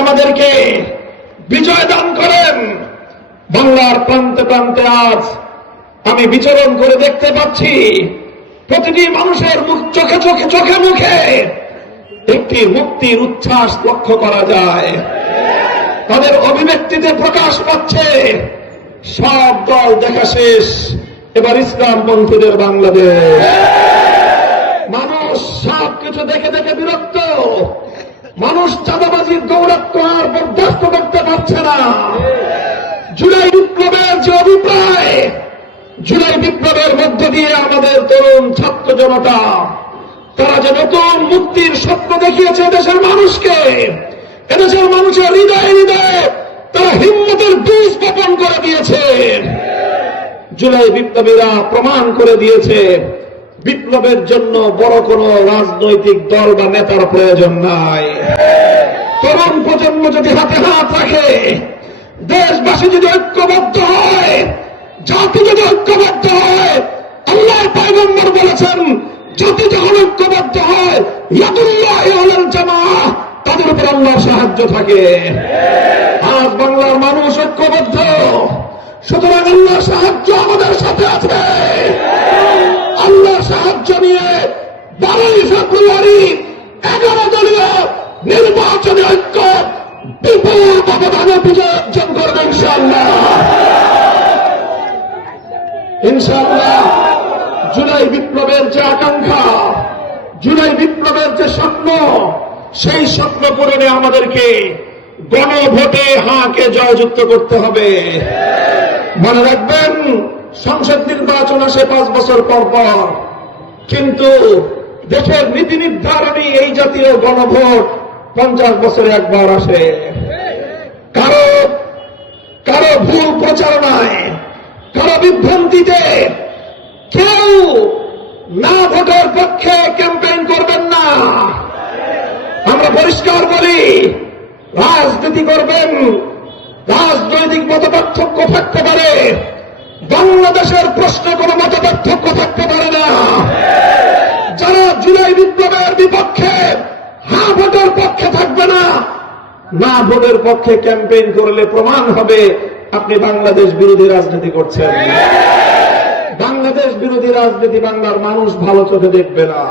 আমাদেরকে বিজয় দান করেন। বাংলার প্রান্তে প্রান্তে আজ আমি বিচরণ করে দেখতে পাচ্ছি প্রতিটি মানুষের মুখ চোখে মুখে একটি মুক্তির উচ্ছ্বাস লক্ষ্য করা যায়, তাদের অভিব্যক্তিতে প্রকাশ পাচ্ছে। সব দল দেখা শেষ, এবার ইসলামপন্থীদের বাংলাদেশ। মানুষ সব কিছু দেখে দেখে বিরক্ত, মানুষ চাঁদাবাজির দৌরাত্ম আর বরদাস্ত করতে পারছে না। জুলাই বিপ্লবের যে অভিপ্রায়, জুলাই বিপ্লবের মধ্য দিয়ে আমাদের তরুণ ছাত্র জনতা তারা যে নতুন মুক্তির স্বপ্ন দেখিয়েছে দেশের মানুষকে, এদেশের মানুষের হৃদয়ে হৃদয়ে তারা হিম্মতের বীজ বপন করে দিয়েছে। জুলাই বিপ্লবীরা প্রমাণ করে দিয়েছে বিপ্লবের জন্য বড় কোন রাজনৈতিক দল বা নেতার প্রয়োজন নাই। তরুণ প্রজন্ম যদি হাতে হাত রাখে, দেশবাসী যদি ঐক্যবদ্ধ হয়, জাতি যদি ঐক্যবদ্ধ হয়, আল্লাহর পয়গম্বর বলেছেন জাতি যখন ঐক্যবদ্ধ হয় ইয়াদুল্লাহি আলাল জামাআহ, তাদের উপর আল্লাহর সাহায্য থাকে। আজ বাংলার মানুষ ঐক্যবদ্ধ, সুতরাং আল্লাহর সাহায্য আমাদের সাথে আছে। আল্লাহর সাহায্য নিয়ে 12 ফেব্রুয়ারি 11 দলীয় নির্বাচনী ঐক্য বিপুল ব্যবধানে বিজয় অর্জন করবে ইনশাআল্লাহ। ইনশাআল্লাহ জুলাই বিপ্লবের যে আকাঙ্ক্ষা, জুলাই বিপ্লবের যে স্বপ্ন, সেই স্বপ্ন পূরণে আমাদেরকে গণভোটে হাঁকে জয়যুক্ত করতে হবে। মনে রাখবেন, সংসদ নির্বাচন আসে 5 বছর পর পর, কিন্তু দেশের নীতি নির্ধারণী এই জাতীয় গণভোট 50 বছরে একবার আসে। কারো ভুল প্রচারণায়, কারো বিভ্রান্তিতে কেউ না ভোটের পক্ষে ক্যাম্পেইন করবেন না। আমরা পরিষ্কার বলি, রাজনীতি করবেন, রাজনৈতিক মতপার্থক্য থাকতে পারে, বাংলাদেশের প্রশ্নে কোন মতপার্থক্য থাকতে পারে না। যারা জুলাই বিপ্লবের বিপক্ষে হ্যাঁ ভোটের পক্ষে থাকবে না, না ভোটের পক্ষে ক্যাম্পেইন করলে প্রমাণ হবে আপনি বাংলাদেশ বিরোধী রাজনীতি করছেন। বাংলাদেশ বিরোধী রাজনীতি বাংলার মানুষ ভালো চোখে দেখবে না।